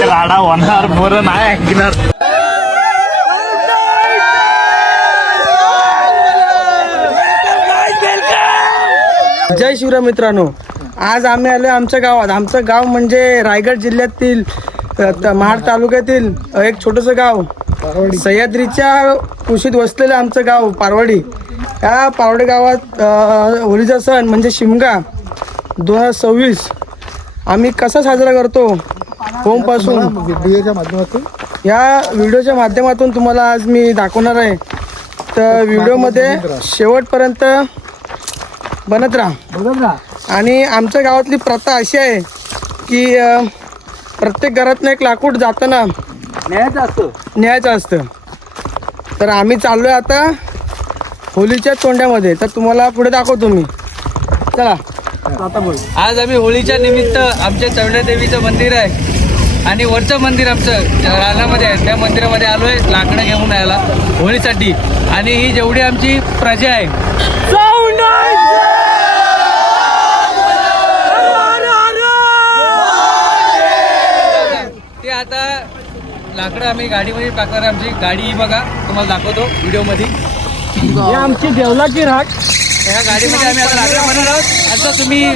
राडा होणार बरं नाही ऐकणार. जय शिवराय मित्रांनो, आज आम्ही आलो आमच्या गावात. आमचं गाव म्हणजे रायगड जिल्ह्यातील महाड तालुक्यातील एक छोटंसं गाव, सह्याद्रीच्या कुशीत वसलेलं आमचं गाव पारवडी. या पारवडी गावात होळीचा सण म्हणजे शिमगा 2026 आम्ही कसा साजरा करतो होमपासून या व्हिडिओच्या माध्यमातून तुम्हाला आज मी दाखवणार आहे. तर व्हिडिओमध्ये शेवटपर्यंत बनत राहा. आणि आमच्या गावातली प्रथा अशी आहे की प्रत्येक घरातनं एक लाकूड जाताना न्यायचं असतं. तर आम्ही चाललोय आता होळीच्या तोंड्यामध्ये. तर तुम्हाला पुढे दाखवतो मी. चला आता बोल. आज आम्ही होळीच्या निमित्त आमच्या चौंड्या देवीचं मंदिर आहे आणि वरचं मंदिर आमचं रानामध्ये आहे, त्या मंदिरामध्ये आलो आहे लाकडं घेऊन यायला होळीसाठी. आणि ही जेवढी आमची प्रजा आहे ते आता लाकडं आम्ही गाडीमध्ये टाकणार आहे. आमची गाडी ही बघा, तुम्हाला दाखवतो व्हिडिओमध्ये. ही आमची देवलाची राट. या गाडीमध्ये आम्ही आता लाकडं बनवणार आहोत. आता तुम्ही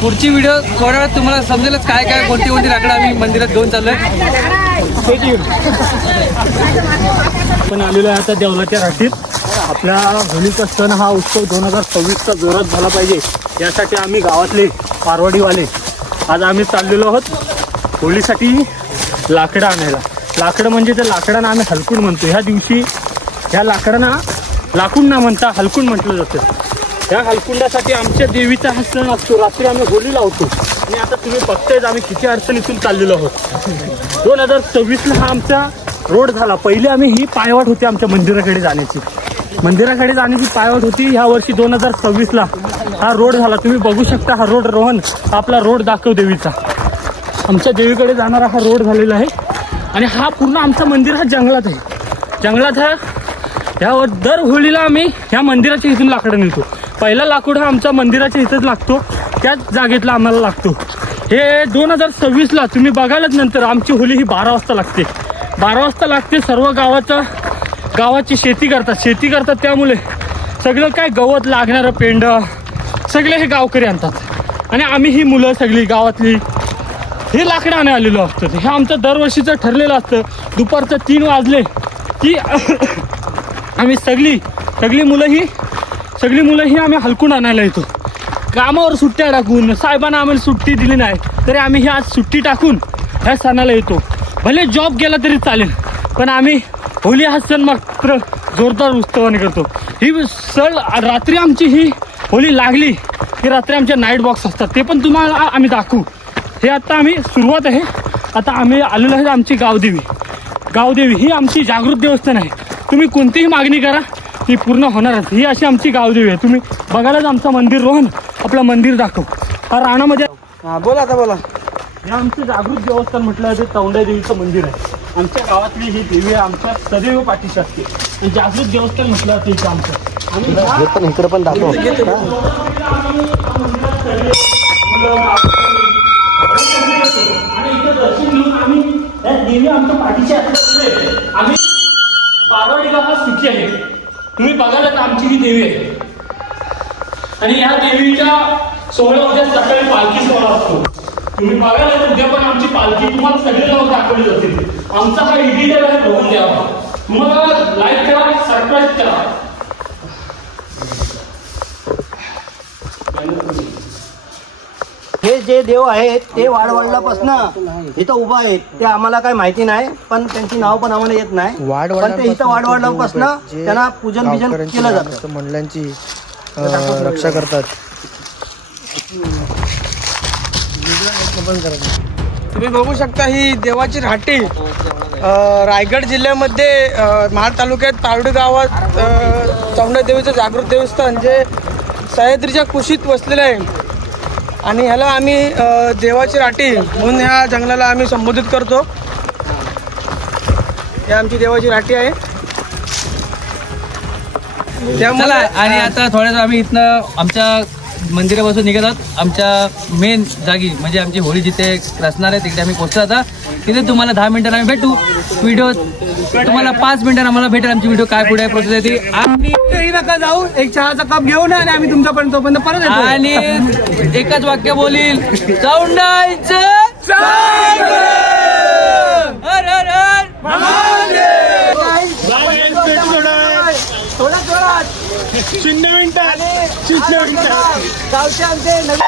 पुढची व्हिडिओ थोड्या वेळात तुम्हाला समजेलच काय काय कोणती कोणती लाकडं आम्ही मंदिरात घेऊन चाललोय. आपण आलेलो आहे आता देवलाच्या राशीत. आपल्या होळीचा सण हा उत्सव 2026चा जोरात झाला पाहिजे यासाठी आम्ही गावातले पारवडीवाले आज आम्ही चाललेलो आहोत होळीसाठी लाकडं आणायला. लाकडं म्हणजे त्या लाकडांना आम्ही हलकून म्हणतो. ह्या दिवशी ह्या लाकडांना लाकूड न म्हणता हलकून म्हटलं जातं. ह्या हलकुंडासाठी आमच्या देवीचा हा सण असतो. रात्री आम्ही होळी लावतो. आणि आता तुम्ही बघतायच आम्ही किती अडचणीतून चाललेलो आहोत. 2026ला हा आमचा रोड झाला. पहिले आम्ही ही पायवाट होती आमच्या मंदिराकडे जाण्याची पायवाट होती. ह्या वर्षी 2026ला हा रोड झाला. तुम्ही बघू शकता हा रोड. रोहन आपला रोड दाखव देवीचा. आमच्या देवीकडे जाणारा हा रोड झालेला आहे. आणि हा पूर्ण आमचा मंदिर हा जंगलात आहे. जंगलात हा ह्यावर दर होळीला आम्ही ह्या मंदिराच्या इथून लाकडं नेतो. पहिला लाकूड हा आमच्या मंदिराच्या इथंच लागतो, त्याच जागेतला आम्हाला लागतो. हे 2026ला तुम्ही बघायलाच नंतर आमची होळी ही 12 वाजता लागते. 12 वाजता लागते. सर्व गावाची शेती करतात त्यामुळे सगळं काय गवत लागणारं पेंड सगळे हे गावकरी आणतात. आणि आम्ही ही मुलं सगळी गावातली हे लाकडं आणायला आलेलो असतो. हे आमचं दरवर्षीचं ठरलेलं असतं. दुपारचं 3 वाजले की आम्ही सगळी मुलं ही आम्ही हलकून आणायला येतो. कामावर सुट्ट्या टाकून साहेबांना आम्हाला सुट्टी दिली नाही तरी आम्ही ही आज सुट्टी टाकून ह्या सणाला येतो. भले जॉब गेला तरी चालेल, पण आम्ही होळी हा सण मात्र जोरदार उत्सवाने करतो. ही सण रात्री आमची ही होळी लागली की रात्री आमच्या नाईट बॉक्स असतात, ते पण तुम्हाला आम्ही दाखवू. हे आता आम्ही सुरुवात आहे. आता आम्ही आलेलो आहे आमची गावदेवी ही आमची जागृत देवस्थान आहे. तुम्ही कोणतीही मागणी करा ती पूर्ण होणारच. ही अशी आमची गावदेवी आहे. तुम्ही बघायलाच आमचं मंदिर. रोहन आपलं मंदिर दाखव. हा राणामध्ये. हा बोला आता बोला. हे आमचं जागृत देवस्थान म्हटलं आहे. ते चौंड्या देवीचं मंदिर आहे. आमच्या गावातली ही देवी आमच्या सदैव पाठीशी असते. आणि जागृत देवस्थान म्हटलं जातं इथं आमचं. आणि इकडे पण दाखव. देवी आमच्या पाठीशी असते. आम्ही पारवडी गावात सुखी आहे. तुम्ही बघायला तर आमची ही देवी आहे. आणि ह्या देवीच्या सोहळा उद्या सकाळी पालखी सोहळा असतो. तुम्ही बघायला तर उद्या पण आमची पालखी तुम्हाला सगळे गाव दाखवली जातील. आमचा हा एडिटर आहे रोहन द्यावा. तुम्हाला लाईक करा, सबस्क्राईब करा. हे जे देव आहेत ते वाडवडिलापासून इथं उभा आहेत. ते आम्हाला काय माहिती नाही, पण त्यांची नाव पण आम्हाला येत नाही. पण ते इथं वाडवडिलापासून त्यांना पूजन बिजन केलं जातं. मंडळांची रक्षा करतात. तुम्ही बघू शकता ही देवाची राहटी रायगड जिल्ह्यामध्ये महाड तालुक्यात पारवडी गावात चौंड्या देवीचं जागृत देवस्थान जे सह्याद्रीच्या कुशीत वसलेलं आहे. आणि ह्याला आम्ही देवाची राठी म्हणून ह्या जंगलाला आम्ही संबोधित करतो. ही आमची देवाची राठी आहे. त्यामुळे आणि आता थोड्याच आम्ही इथनं आमच्या मंदिरापासून निघतात आमच्या मेन जागी, म्हणजे आमची होळी जिथे रचणार आहे तिकडे आम्ही पोहोचतो. आता तिथे तुम्हाला 10 मिनिटांना आम्ही भेटू. व्हिडिओ तुम्हाला 5 मिनिटांना आम्हाला भेटेल आमची व्हिडिओ काय पुढे प्रोसेस आहे ती. आणि नका जाऊ, एक चहाचा कप घेऊन आणि आम्ही तुमच्यापर्यंत तोपर्यंत परत येतो. आणि एकच वाक्य बोलील, चौंडाईचं हर हर हर थोडा जोरात. गावचे आमचे नवीन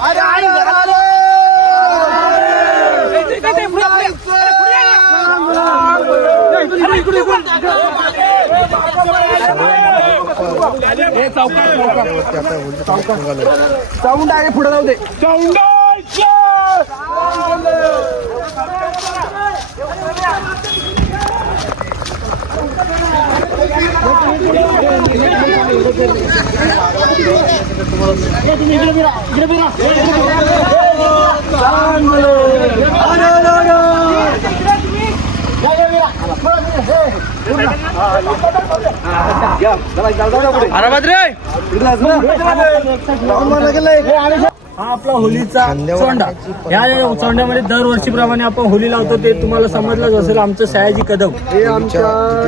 अरे आई साऊंड आहे पुढे जाऊ दे. आरामात रे. हा आपला होलीचा चोंडा. या चोंड्यामध्ये दरवर्षीप्रमाणे आपण होली लावतो ते तुम्हाला समजलंच असेल. आमचं सयाजी कदम हे आमच्या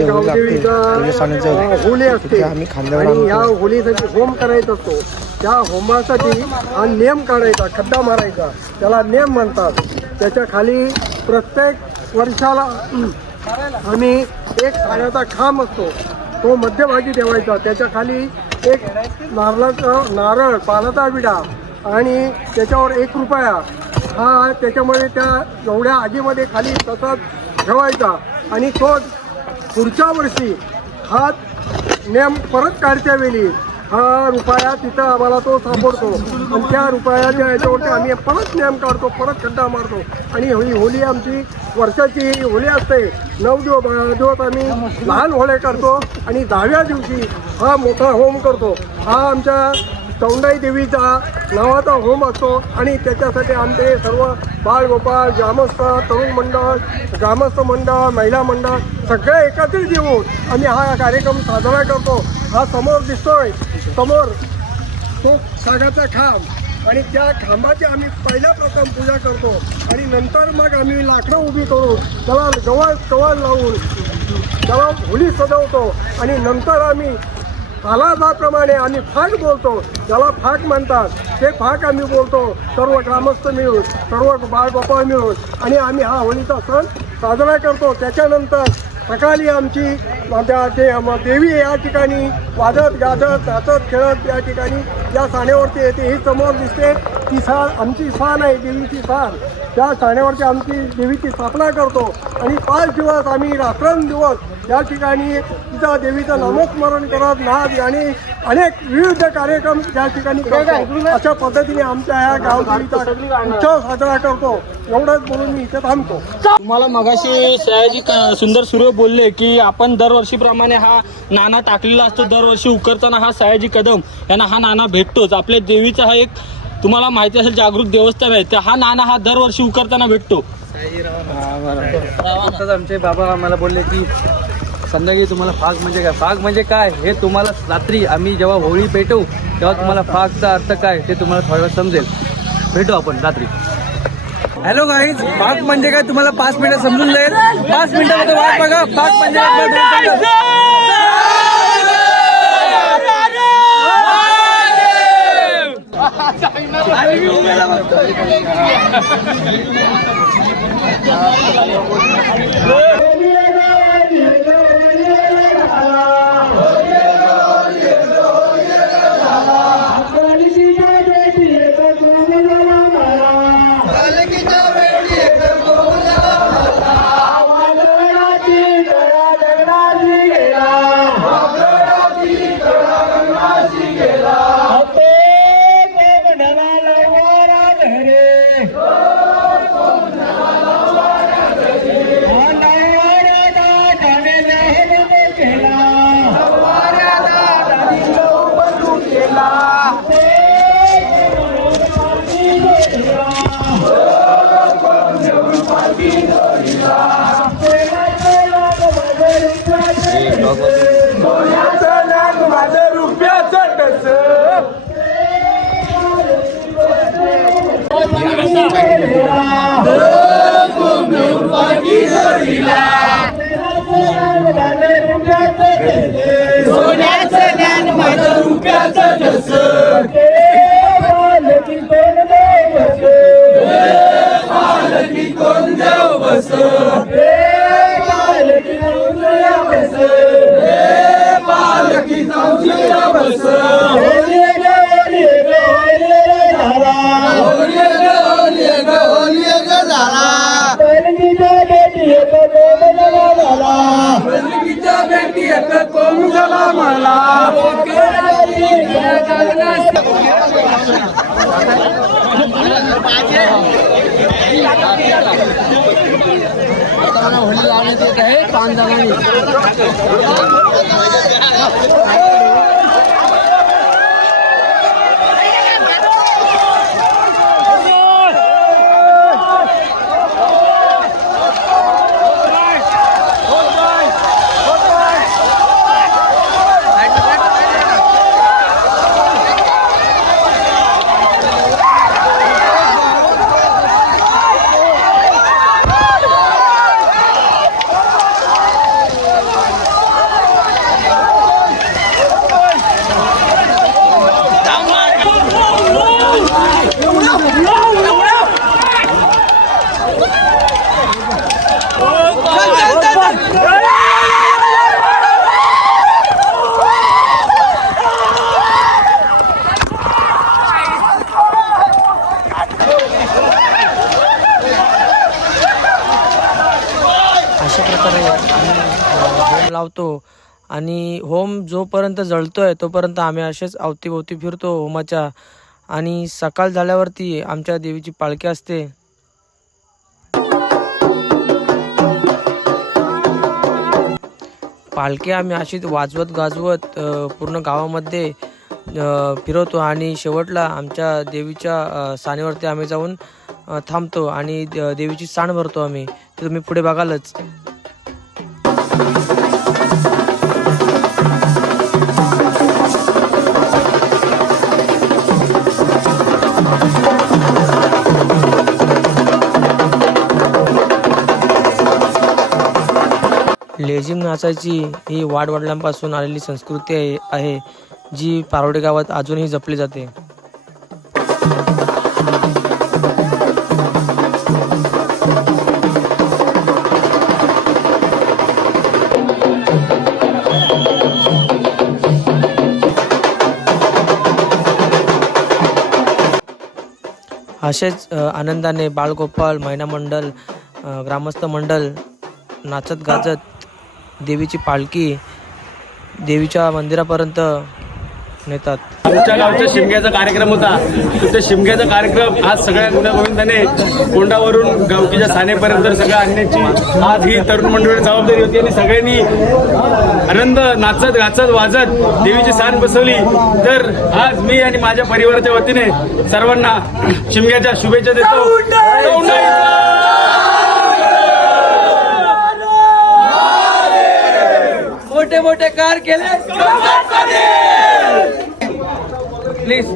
गावदेवीचा होली असते आणि या होलीसाठी होम करायचा असतो. त्या होमासाठी हा नेम काढायचा, खड्डा मारायचा, त्याला नेम म्हणतात. त्याच्या खाली प्रत्येक वर्षाला आम्ही एक साड्याचा खांब असतो, तो मध्यभागी ठेवायचा. त्याच्या खाली एक नारळ पानाचा विडा आणि त्याच्यावर 1 रुपया हा त्याच्यामध्ये त्या एवढ्या आगीमध्ये खाली तसाच ठेवायचा. आणि तो पुढच्या वर्षी हा नेम परत काढच्या वेळी हा रुपया तिथं आम्हाला तो सापडतो आणि त्या रुपयाच्या ह्याच्यावरती आम्ही परत नेम काढतो, परत खड्डा मारतो. आणि ही होली आमची वर्षाची होली असते. 9 दिवस आम्ही लहान होळे करतो आणि 10व्या दिवशी हा मोठा होम करतो. हा आमच्या चौंडाई देवीचा नावाचा होम असतो. आणि त्याच्यासाठी आमचे सर्व बाळगोपाळ, ग्रामस्थ, तरुण मंडळ, ग्रामस्थ मंडळ, महिला मंडळ सगळे एकत्रित येऊन आम्ही हा कार्यक्रम साजरा करतो. हा समोर दिसतोय, समोर तो सागाचा खांब आणि त्या खांबाची आम्ही पहिल्या प्रथम पूजा करतो. आणि नंतर मग आम्ही लाकडं उभी करून त्याला गवळ लावून त्याला होली सजवतो. आणि नंतर आम्ही तालाजाप्रमाणे आम्ही फाक बोलतो, ज्याला फाक म्हणतात ते फाक आम्ही बोलतो सर्व ग्रामस्थ मिळून, सर्व बाळगोपाळ मिळून. आणि आम्ही हा होळीचा सण साजरा करतो. त्याच्यानंतर सकाळी आमची देवी या ठिकाणी वाजत गाजत नाचत खेळत या ठिकाणी या साण्यावरती येते. ही समोर दिसते ती आमची साण आहे, देवीची साण. त्या साण्यावरती आमची देवीची स्थापना करतो. आणि 5 दिवस आम्ही रात्रंदिवस या ठिकाणी तिथं देवीचं नामस्मरण करत नाच आणि अनेक विविध कार्यक्रम या ठिकाणी करतो. अशा पद्धतीने आमच्या ह्या गावदेवीचा उत्सव साजरा करतो. एवढंच बोलून मी इथे थांबतो. तुम्हाला मगाशी सयाजी सुंदर सूर्य बोलले की आपण दरवर्षीप्रमाणे हा नाणा टाकलेला असतो. दरवर्षी उकरताना हा सयाजी कदम यांना हा नाणा भेटतोच. आपल्या देवीचा हा एक तुम्हाला माहिती असेल जागृत देवस्थान आहे, तर हा नाणा हा दरवर्षी उकरताना भेटतो. आमचे बाबा आम्हाला बोलले की संध्याकाळी तुम्हाला फाग म्हणजे काय, फाग म्हणजे काय हे तुम्हाला रात्री आम्ही जेव्हा होळी पेटवू तेव्हा तुम्हाला फागचा अर्थ काय ते तुम्हाला थोडं समजेल. भेटू आपण रात्री. हॅलो गाईज, फाग म्हणजे काय तुम्हाला 5 मिनिटं समजून जाईल. 5 मिनिटामध्ये वाट बघा. फाग म्हणजे अशा प्रकारे आम्ही होम लावतो आणि होम जोपर्यंत जळतोय तोपर्यंत आम्ही असेच अवतीभोवती फिरतो होमाच्या. आणि सकाळ झाल्यावरती आमच्या देवीची पालखी असते. पालखी आम्ही अशीच वाजवत गाजवत पूर्ण गावामध्ये फिरवतो आणि शेवटला आमच्या देवीच्या सानेवरती आम्ही जाऊन थांबतो आणि देवीची सांड भरतो आम्ही. ते तुम्ही पुढे बघालच. लेझिम नाचायची ही वाडवडिलांपासून आलेली संस्कृती आहे जी पारोडे गावात अजूनही जपली जाते. असेच आनंदाने बाळगोपाळ महिला मंडळ ग्रामस्थ मंडळ नाचत गाजत देवीची पालखी देवीच्या मंदिरापर्यंत नेतात. आमच्या गावचा शिमग्याचा कार्यक्रम होता. तर शिमग्याचा कार्यक्रम आज सगळ्या गुण्यागोविंदाने कोंडावरून गावकीच्या सानेपर्यंत सगळं आणण्याची आज ही तरुण मंडळी जबाबदारी होती आणि सगळ्यांनी आनंद नाचत गाचत वाजत देवीची सान बसवली. तर आज मी आणि माझ्या परिवाराच्या वतीने सर्वांना शिमग्याच्या शुभेच्छा देतो. मोठे मोठे कार केले. प्लीज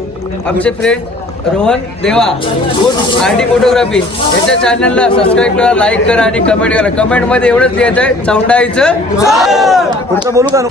आमचे फ्रेंड रोहन देवा आरडी फोटोग्राफी याच्या चॅनलला सबस्क्राईब करा, लाईक करा आणि कमेंट करा. कमेंट मध्ये एवढंच लिहायचं आहे, चौंडाईचं. पुढचं बोलू का?